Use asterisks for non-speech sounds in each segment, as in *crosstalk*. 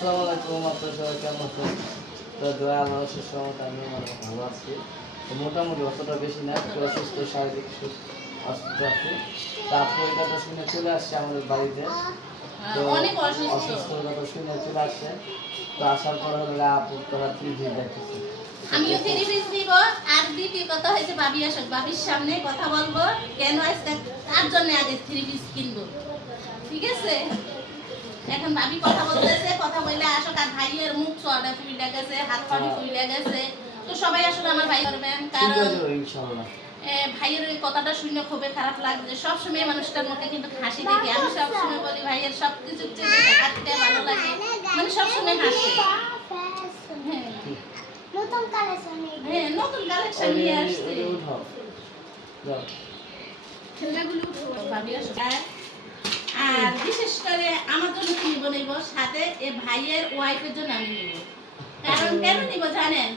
আসসালামু আলাইকুম আপনার সবাই কেমন আছেন তো দোয়া আল্লাহ সুসমত আমি আমার ভালো আছি তো মোটামুটি অতটা বেশি না একটু অসুস্থ শারীরিক সুস্থ অসুস্থ আছি তারপর কথা শুনে চলে আসছে আমাদের বাড়িতে তো অনেক অসুস্থ কথা শুনে চলে আসছে তো আসার পর হলে আপু তোরা টিভি দেখতেছে আমিও পিস দিব আর দ্বিতীয় কথা হয়েছে ভাবি আসক ভাবির সামনে কথা বলব কেন আজকে তার জন্য আগে থ্রি পিস কিনবো ঠিক আছে এখন ভাবি কথা বলতেছে কথা বললে আসক আর ভাইয়ের মুখ চড়া ফুইলা গেছে হাত পা ফুইলা গেছে তো সবাই আসলে আমার ভাই করবেন কারণ ভাইয়ের ওই কথাটা শুনে খুবই খারাপ লাগছে সবসময় মানুষটার মুখে কিন্তু হাসি দেখি আমি সবসময় বলি ভাইয়ের সব কিছু হাসতে ভালো লাগে মানে সবসময় হাসে হ্যাঁ নতুন কালেকশন হ্যাঁ নতুন কালেকশন নিয়ে আসছে ছেলেগুলো ভাবি আসছে আর বিশেষ করে আমার জন্য কি নিব সাথে এ ভাইয়ের ওয়াইফের জন্য আমি নিব। কারণ কেন নিব জানেন?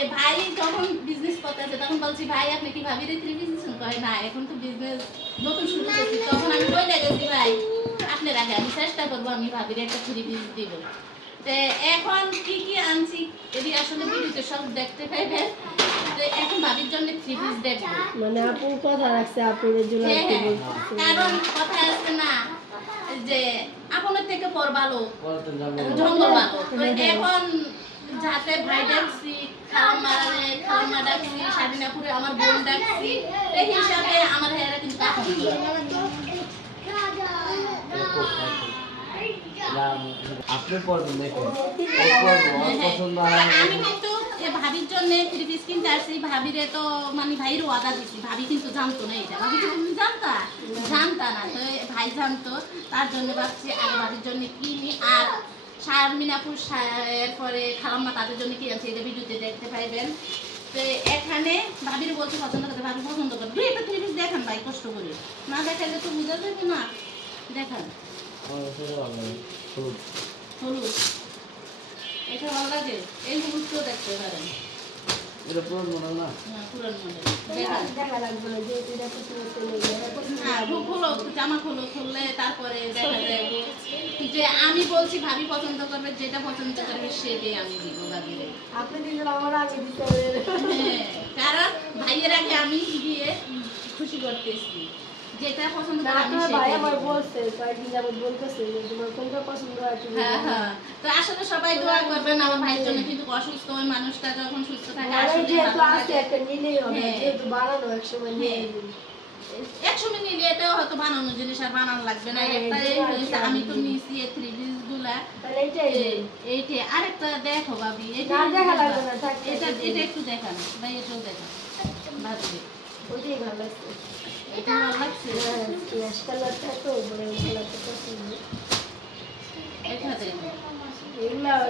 এ ভাই যখন বিজনেস করতেছে, তখন বলছি, ভাই, আপনি কি ভাবিরে থ্রি বিজনেস কয়? না, এখন তো বিজনেস নতুন শুরু করছি। তখন আমি বলে গেছি, ভাই আপনি রাখে আমি চেষ্টা করব, আমি ভাবিরে একটা থ্রি বিজনেস দিব। তো এখন কি কি আনছি, এটি আসলে ভিডিওতে সব দেখতে পাইবেন। এখন ভাবির জন্য থ্রি পিস দেখব মানে আপুর কথা রাখছে জন্য হ্যাঁ, হ্যাঁ। কারণ কথা আছে না যে আপনার থেকে পর ভালো। জঙ্গল ভালো এখন যাতে ভাই ডাকছি খালাম্মা খালাম্মা ডাকছি স্বাধীনাপুরে আমার বোন ডাকছি এই হিসাবে আমার হেরা কিন্তু কাছে আপনি দেখুন। হয় হ্যাঁ, আমি কিন্তু জন্য থ্রি পিস আসছি, ভাবিরে তো মানে ভাইয়ের ওয়াদা দিচ্ছি ভাবি কিন্তু জানতো না এটা। ভাবি তুমি জানতা? জানতা না। তো ভাই জানতো, তার জন্য ভাবছি আগে ভাবির জন্য কিনি। আর শারমিনাপুর এরপরে খালাম্মা তাদের জন্য কি আছে এটা ভিডিওতে দেখতে পাইবেন। তো এখানে ভাবির বলছে পছন্দ করতে, ভাবি পছন্দ করে দুই একটা থ্রি দেখান ভাই, কষ্ট করে। না দেখালে তো বুঝা যাবে না। দেখান। হলুদ। এটা ভালো লাগে। এই হলুদটাও দেখতে পারেন। এটা না? পুরান মডেল। দেখা লাগবে না যেহেতু এটা পছন্দ চলে গেলে খুব হলো জামা খুলো খুললে তারপরে দেখা যায় যে আমি বলছি ভাবি পছন্দ করবে যেটা পছন্দ করবে সেটাই আমি দিব ভাবিরে। আপনি দিলেন আমার আগে দিতে হবে। হ্যাঁ, কারণ ভাইয়ের আগে আমি গিয়ে খুশি করতেছি। যেটা পছন্দ করে আমি সেটাই আমার বলছে কয়েকদিন যাবত বলতেছে যে তোমার কোনটা পছন্দ হয় তুমি হ্যাঁ হ্যাঁ। তো আসলে সবাই দোয়া করবেন আমার ভাইয়ের জন্য কিন্তু অসুস্থ ওই মানুষটা যখন সুস্থ থাকে আসলে যেহেতু আছে একটা নিলেই হবে হ্যাঁ। যেহেতু বানানো এক সময় নিয়ে হ্যাঁ। একশো এটাও হয়তো বানানো জিনিস আর বানানো লাগবে না। হ্যাঁ, একটা আমি তো নিয়েছি এই থ্রি পিসগুলা। এইটা আরেকটা দেখো ভাবি এটা এটা এটা এটা একটু দেখান ভাই এটাও দেখান। ভাবি। ওইটাই ভালো লাগছে এটা ভালো লাগছে হ্যাঁ কালারটা তো বলে কালারটা এটা দেখো।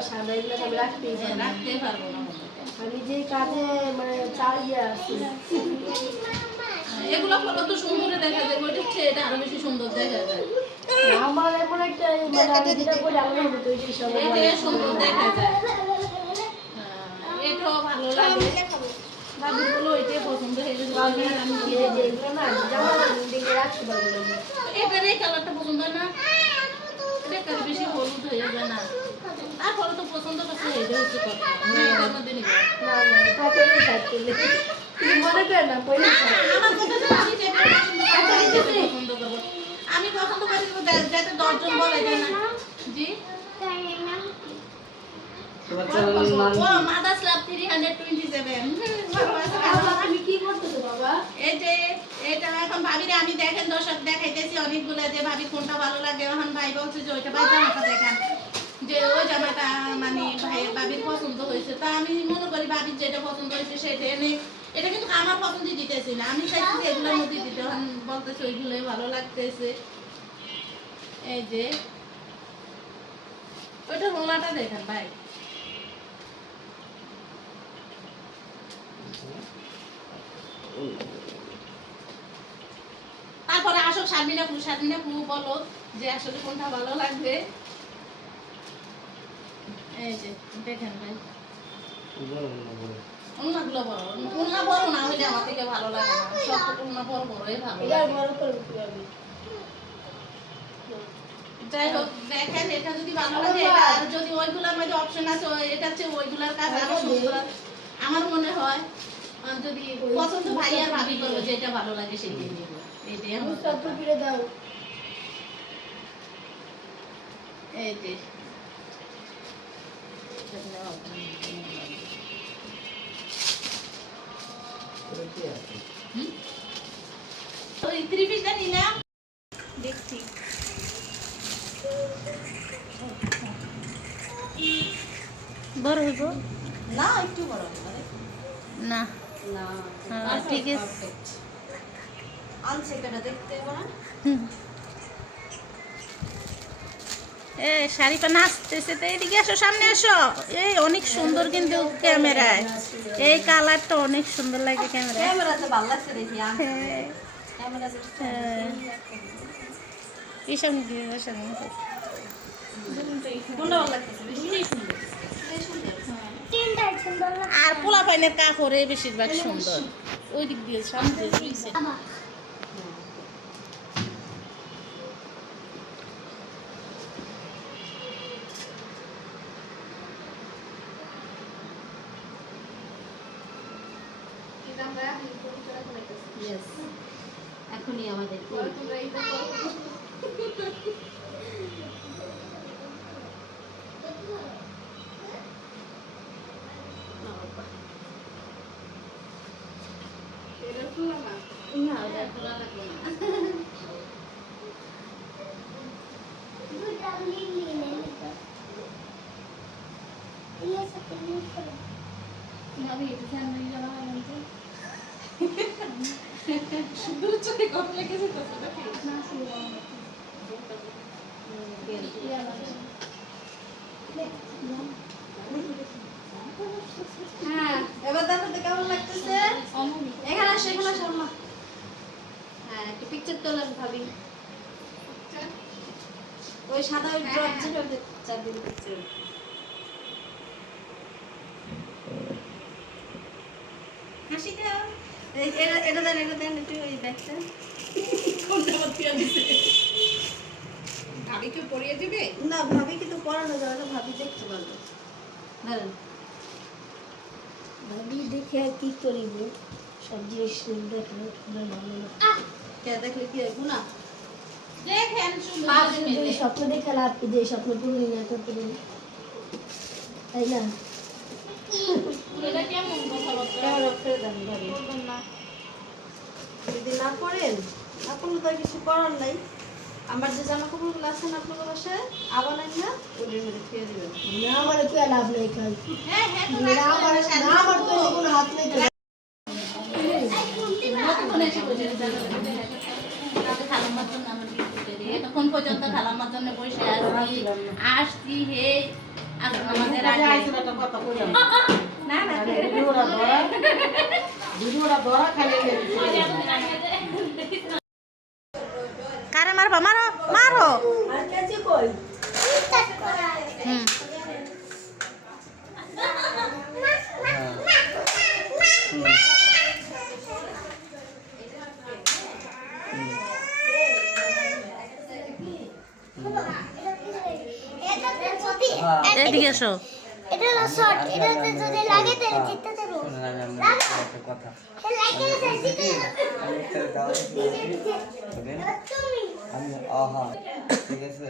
সাদা এগুলো আমি রাখতেই হ্যাঁ, রাখতে পারব না আমি যে কাজে মানে চালিয়ে আছি এগুলো ফটো তো সুন্দর দেখা যায়। ওইটা চেয়ে এটা আরও বেশি সুন্দর দেখা যায়। আমার এমন একটা মানে আমি যেটা করি আমার হবে তো ওইটাই সব এটা সুন্দর দেখা যায়। হ্যাঁ, এটাও ভালো লাগে। ভাবি বলো এটাই পছন্দ হয়ে গেছে আমি কিনে না জামা এই কালারটা পছন্দ না? এটা বেশি হলুদ হয়ে যায় না। তারপরে তো পছন্দ করছে এটা হচ্ছে কথা না এটার মধ্যে নিব না। না তারপরে থাকতে তুমি মনে করে না পরে না, আমার কথা তো আমি যেটা পছন্দ করব। আমি পছন্দ করি যাতে দশজন বলে যে না। জি? তোমার চ্যানেলের নাম ও মাদার স্ল্যাব থ্রি হান্ড্রেড টোয়েন্টি সেভেন ভালো আছে ভালো আছে। তুমি কি করতেছো বাবা এই যে এটা এখন ভাবিরে আমি দেখেন দর্শক দেখাইতেছি অনেকগুলো যে ভাবি কোনটা ভালো লাগে। এখন ভাই বলছে যে ওইটা ভাই জামাটা দেখেন। যে ওই জামাটা মানে ভাই ভাবির পছন্দ হয়েছে। তা আমি মনে করি ভাবির যেটা পছন্দ হয়েছে সেটা এনে এটা কিন্তু আমার পছন্দই দিতেছি না। আমি চাইছি যে এগুলোর মধ্যে দিতে। বলতেছে ওইগুলোই ভালো লাগতেছে। এই যে ওইটা রোলাটা দেখেন ভাই তারপরে আসো শারমিনা শারমিনা বলো যে আসলে কোনটা ভালো লাগবে? এই যে দেখেন ভাই। বলো না, বড় উন্না বড় না হলে আমার থেকে ভালো লাগে না। সব উন্না বড় বড়ই ভালো লাগে। বড় করে কীভাবে যাই হোক দেখেন এটা যদি ভালো লাগে এটা আর যদি ওইগুলো অপশন আছে এটা হচ্ছে ওইগুলার কাজ আরও সুন্দর। আমার মনে হয় যদি পছন্দ ভাই আর ভাবি করব যেটা ভালো লাগে সেটাই নিব দাও। এই যে। দেখছি। বড় হইব? না একটু বড় না। না হ্যাঁ, ঠিক আছে। আনছে কেন দেখতে না এ শাড়ি পা নাচতেছে তো এদিকে আসো সামনে আসো এই অনেক সুন্দর কিন্তু ক্যামেরায়। এই কালারটা অনেক সুন্দর লাগে ক্যামেরায়। ক্যামেরাতে ভালো লাগছে দেখি আনছে হ্যাঁ, হ্যাঁ। না আর পোলা পাইনের কাপড়ে বেশিরভাগ সুন্দর। ওই দিক দিয়ে সামনে। ইয়েস এখনই আমাদের না ওটা খোলা লাগবে না। দুটা লিলি নিয়ে হ্যাঁ এবার দেখো তো কেমন লাগতেছে এখানে আসো এখানে আসো হ্যাঁ একটু পিকচার তোলেন ভাবি ওই সাদা ওই ড্রপ যেটা ওই চারদিকে পিকচার হাসি দাও এটা এটা দেন এটা দেন একটু ওই ব্যাগটা। ভাবিকে পরিয়ে দিবে? না ভাবি কিন্তু পড়ানো যাবে না ভাবি দেখতে পারবে। ধরেন ভাবি দেখে আর কি করিব? সব জিনিস দেখলে ভালো না। কে দেখলে কি হয় দেখেন। স্বপ্ন দেখে লাভ কি দিয়ে স্বপ্ন পূরণ না করতে পারি। তাই না? এটা কেমন না যদি না করেন আপনার তো কিছু করার নাই। আমার যে জামা কাপড়গুলো আছে না আপনার বাসায় আবার না ওদের মধ্যে ফিরে দিবেন। না আমার তো লাভ নেই কাজ না আমার না আমার তো কোনো হাত নেই পর্যন্ত খালাম্মার জন্য বসে আসছি আসছি হে। আমাদের আগে না না *laughs* কারে মারবা? মারো মারো। হুম। এদিকে এসো। এটা হলো শর্ট এটাতে যদি লাগে তাহলে জিততে দেবো। শোনেন, আমি আপনাকে একটা কথা। আমি আহা ঠিক আছে?